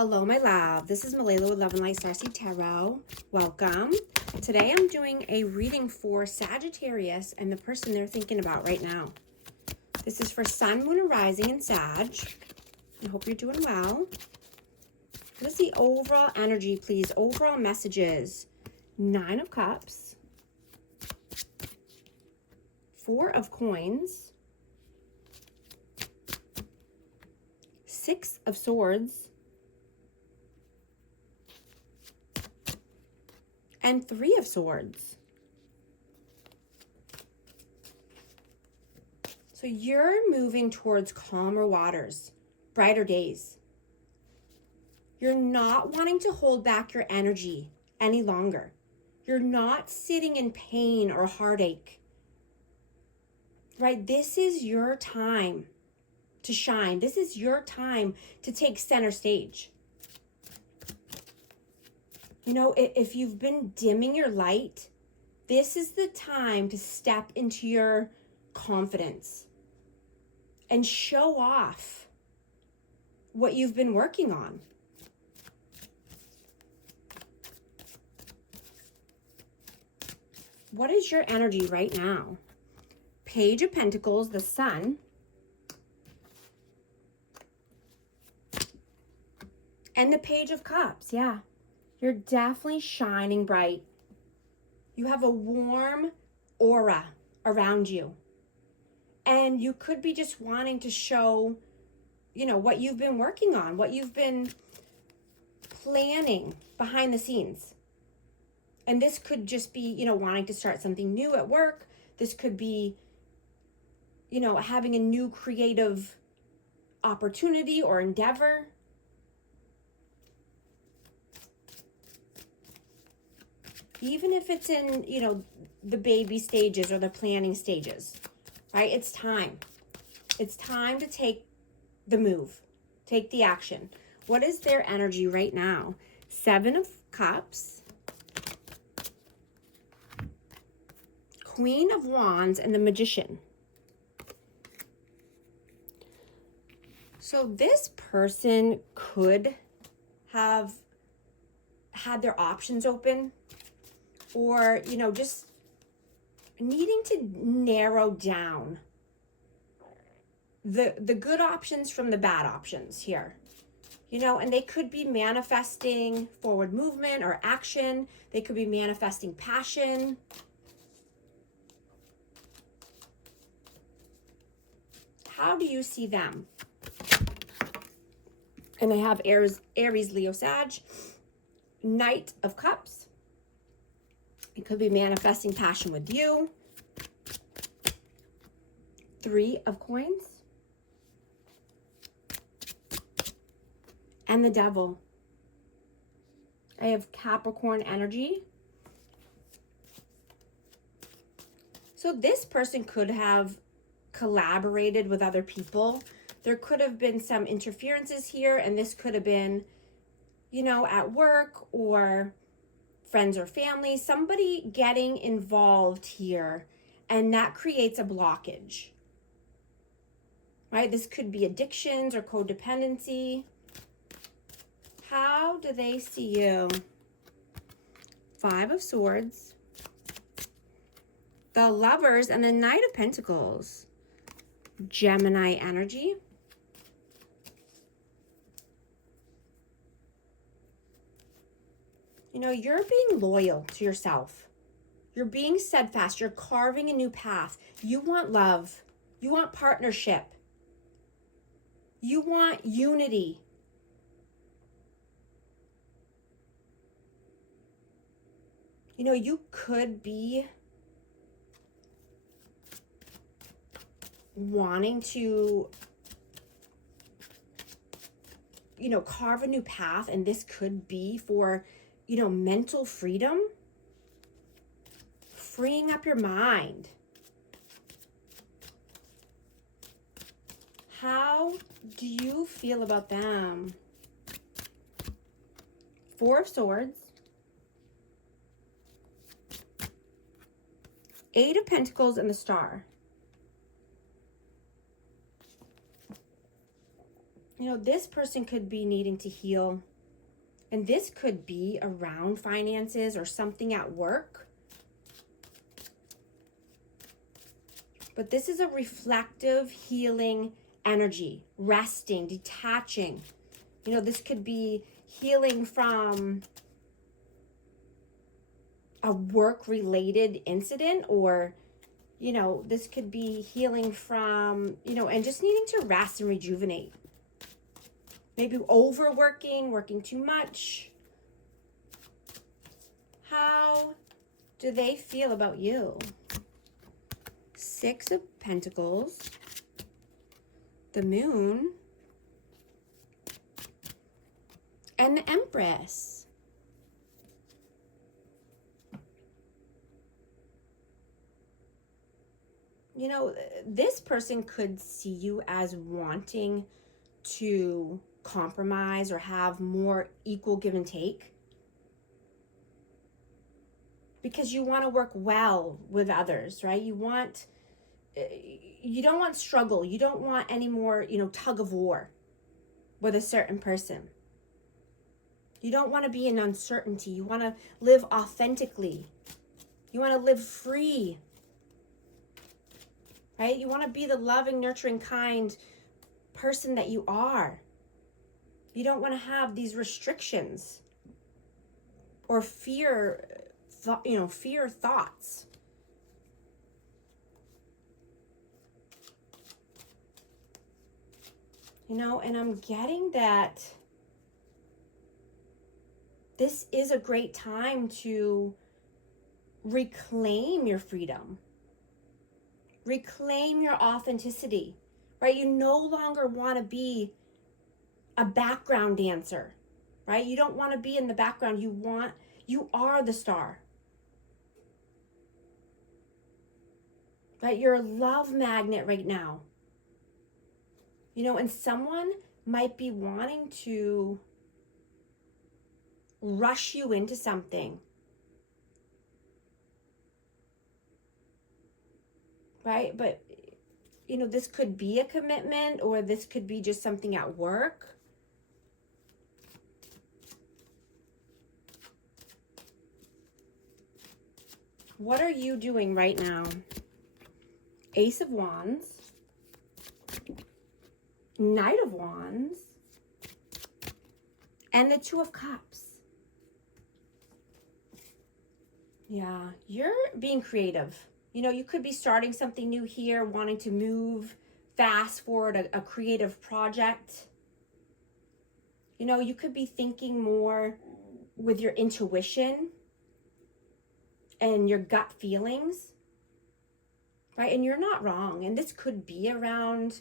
Hello, my love. This is Malayla with Love and Light Starseed Tarot. Welcome. Today I'm doing a reading for Sagittarius and the person they're thinking about right now. This is for Sun, Moon, and Rising in Sag. I hope you're doing well. What is the overall energy, please? Overall messages. 9 of Cups. 4 of Coins. 6 of Swords. And 3 of Swords. So you're moving towards calmer waters, brighter days. You're not wanting to hold back your energy any longer. You're not sitting in pain or heartache. Right? This is your time to shine. This is your time to take center stage. You know, if you've been dimming your light, this is the time to step into your confidence and show off what you've been working on. What is your energy right now? Page of Pentacles, the Sun. And the Page of Cups, yeah. You're definitely shining bright. You have a warm aura around you. And you could be just wanting to show, you know, what you've been working on, what you've been planning behind the scenes. And this could just be, you know, wanting to start something new at work. This could be, you know, having a new creative opportunity or endeavor. Even if it's in, you know, the baby stages or the planning stages, right? It's time. It's time to take the move, take the action. What is their energy right now? 7 of Cups, Queen of Wands, and the Magician. So this person could have had their options open, or, you know, just needing to narrow down the good options from the bad options here. You know, and they could be manifesting forward movement or action. They could be manifesting passion. How do you see them? And I have Aries, Leo, Sag, Knight of Cups. It could be manifesting passion with you. 3 of Coins. And the Devil. I have Capricorn energy. So this person could have collaborated with other people. There could have been some interferences here, and this could have been, you know, at work or friends or family, somebody getting involved here, and that creates a blockage, right? This could be addictions or codependency. How do they see you? 5 of Swords, the Lovers, and the Knight of Pentacles. Gemini energy. You know, you're being loyal to yourself. You're being steadfast. You're carving a new path. You want love. You want partnership. You want unity. You know, you could be wanting to, you know, carve a new path, and this could be for, you know, mental freedom, freeing up your mind. How do you feel about them? 4 of Swords, 8 of Pentacles, and the Star. You know, this person could be needing to heal. And this could be around finances or something at work. But this is a reflective, healing energy, resting, detaching. You know, this could be healing from a work-related incident, or, you know, this could be healing from, you know, and just needing to rest and rejuvenate. Maybe overworking, working too much. How do they feel about you? Six of Pentacles, the Moon, and the Empress. You know, this person could see you as wanting to compromise or have more equal give and take, because you want to work well with others, right? You don't want struggle. You don't want any more, you know, tug of war with a certain person. You don't want to be in uncertainty. You want to live authentically. You want to live free, right? You want to be the loving, nurturing, kind person that you are. You don't want to have these restrictions or fear thoughts. You know, and I'm getting that this is a great time to reclaim your freedom. Reclaim your authenticity, right? You no longer want to be a background dancer, right? You don't want to be in the background. You are the star. Right? You're a love magnet right now. You know, and someone might be wanting to rush you into something. Right? But, you know, this could be a commitment, or this could be just something at work. What are you doing right now? Ace of Wands, Knight of Wands, and the Two of Cups. Yeah, you're being creative. You know, you could be starting something new here, wanting to move fast forward a creative project. You know, you could be thinking more with your intuition and your gut feelings, right? And you're not wrong. And this could be around,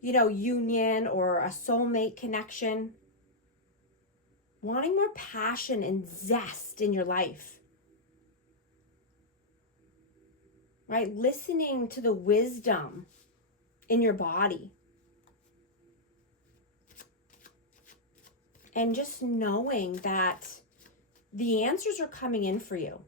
you know, union or a soulmate connection. Wanting more passion and zest in your life, right? Listening to the wisdom in your body. And just knowing that the answers are coming in for you.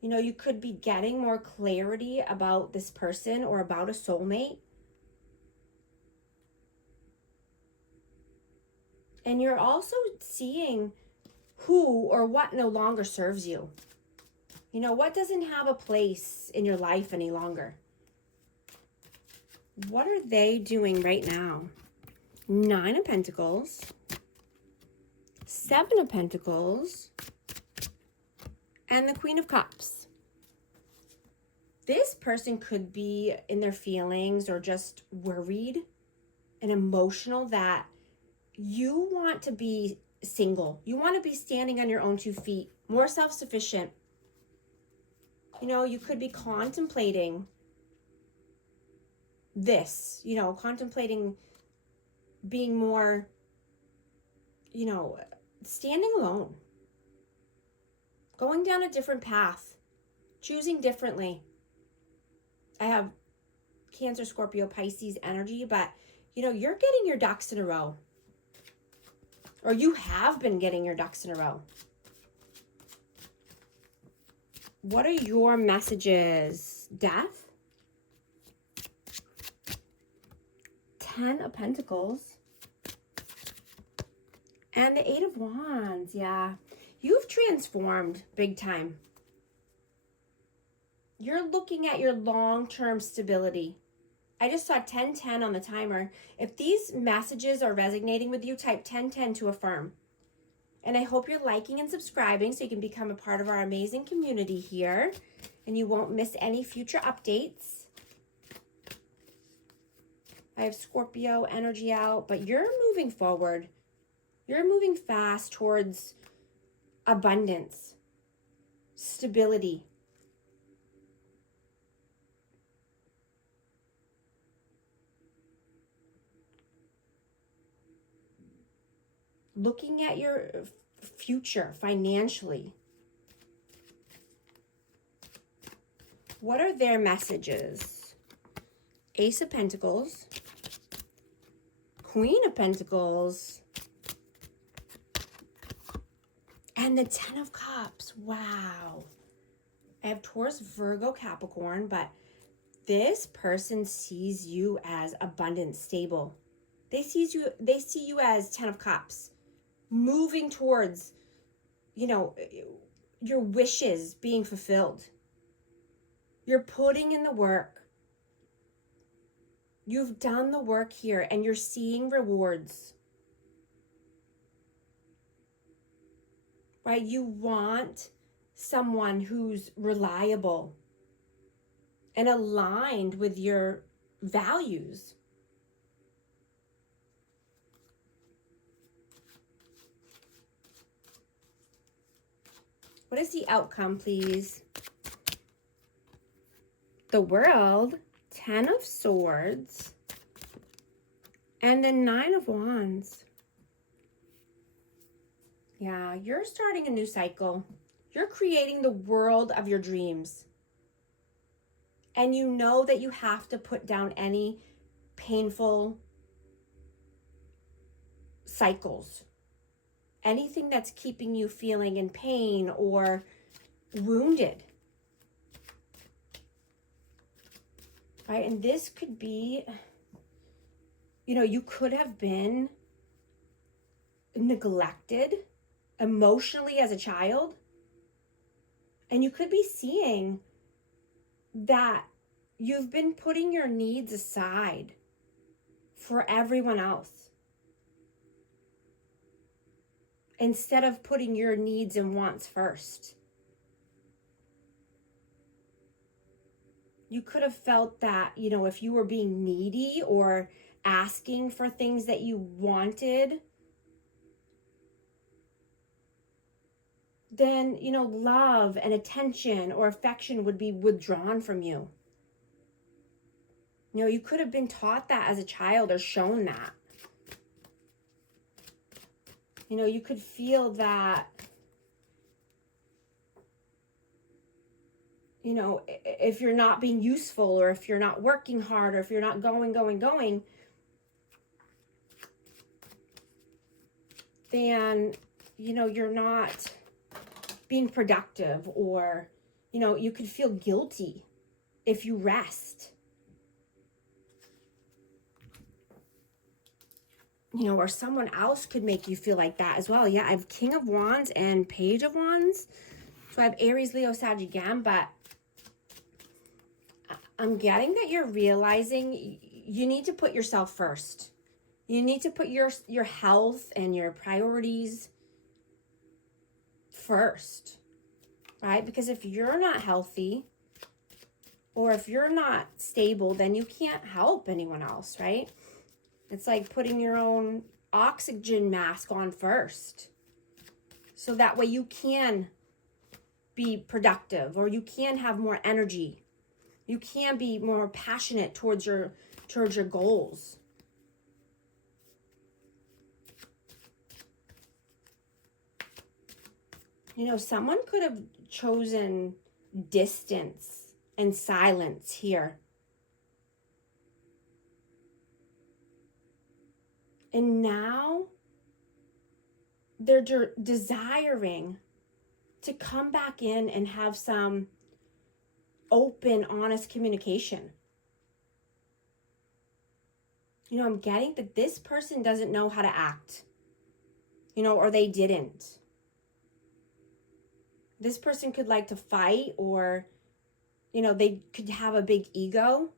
You know, you could be getting more clarity about this person or about a soulmate. And you're also seeing who or what no longer serves you. You know, what doesn't have a place in your life any longer? What are they doing right now? Nine of Pentacles, Seven of Pentacles, and the Queen of Cups. This person could be in their feelings or just worried and emotional that you want to be single. You want to be standing on your own 2 feet, more self-sufficient. You know, you could be contemplating this, you know, contemplating being more, you know, standing alone, going down a different path, choosing differently. I have Cancer, Scorpio, Pisces energy, but, you know, you're getting your ducks in a row. Or you have been getting your ducks in a row. What are your messages? Death, Ten of Pentacles. And the Eight of Wands, yeah. You've transformed big time. You're looking at your long-term stability. I just saw 1010 on the timer. If these messages are resonating with you, type 1010 to affirm. And I hope you're liking and subscribing so you can become a part of our amazing community here and you won't miss any future updates. I have Scorpio energy out, but you're moving forward. You're moving fast towards abundance, stability. Looking at your future financially. What are their messages? Ace of Pentacles, Queen of Pentacles, and the Ten of Cups. Wow. I have Taurus, Virgo, Capricorn, but this person sees you as abundant, stable. They see you as Ten of Cups, moving towards, you know, your wishes being fulfilled. You're putting in the work. You've done the work here and you're seeing rewards. Right? You want someone who's reliable and aligned with your values. What is the outcome, please? The World, Ten of Swords, and the Nine of Wands. Yeah, you're starting a new cycle. You're creating the world of your dreams. And you know that you have to put down any painful cycles. Anything that's keeping you feeling in pain or wounded. Right? And this could be, you know, you could have been neglected emotionally as a child. And you could be seeing that you've been putting your needs aside for everyone else, instead of putting your needs and wants first. You could have felt that, you know, if you were being needy or asking for things that you wanted, then, you know, love and attention or affection would be withdrawn from you. You know, you could have been taught that as a child or shown that. You know, you could feel that, you know, if you're not being useful or if you're not working hard or if you're not going, then, you know, you're not being productive, or, you know, you could feel guilty if you rest. You know, or someone else could make you feel like that as well. Yeah, I have King of Wands and Page of Wands. So I have Aries, Leo, Sag again, but I'm getting that you're realizing you need to put yourself first. You need to put your health and your priorities first, right? Because if you're not healthy or if you're not stable, then you can't help anyone else, right? It's like putting your own oxygen mask on first. So that way you can be productive, or you can have more energy. You can be more passionate towards your goals. You know, someone could have chosen distance and silence here. And now they're desiring to come back in and have some open, honest communication. You know, I'm getting that this person doesn't know how to act, you know, or they didn't. This person could like to fight, or, you know, they could have a big ego.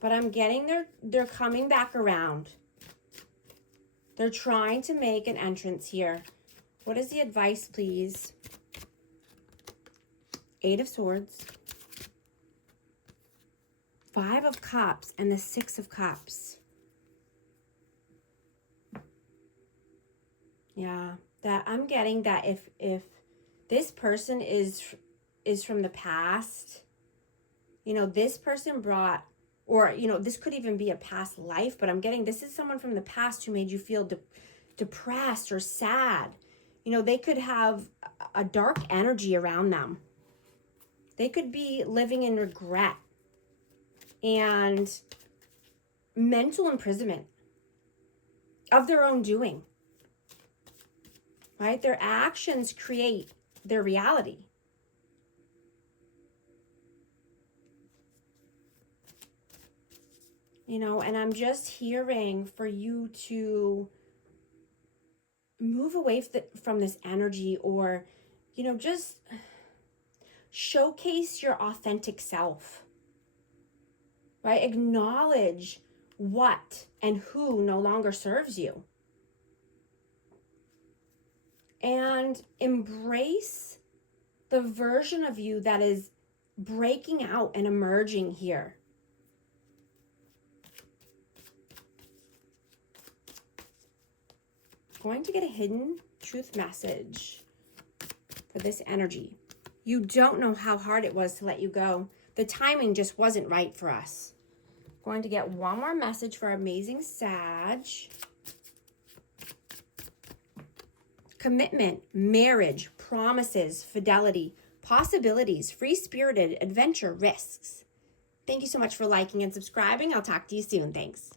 But I'm getting they're coming back around. They're trying to make an entrance here. What is the advice, please? 8 of Swords, 5 of Cups, and the 6 of Cups. Yeah, that I'm getting that if this person is from the past, you know, this person brought, or, you know, this could even be a past life, but I'm getting this is someone from the past who made you feel depressed or sad. You know, they could have a dark energy around them. They could be living in regret and mental imprisonment of their own doing, right? Their actions create their reality. You know, and I'm just hearing for you to move away from this energy, or, you know, just showcase your authentic self, right? Acknowledge what and who no longer serves you. And embrace the version of you that is breaking out and emerging here. Going to get a hidden truth message for this energy. You don't know how hard it was to let you go. The timing just wasn't right for us. Going to get one more message for our amazing Sag. Commitment, marriage, promises, fidelity, possibilities, free-spirited, adventure, risks. Thank you so much for liking and subscribing. I'll talk to you soon. Thanks.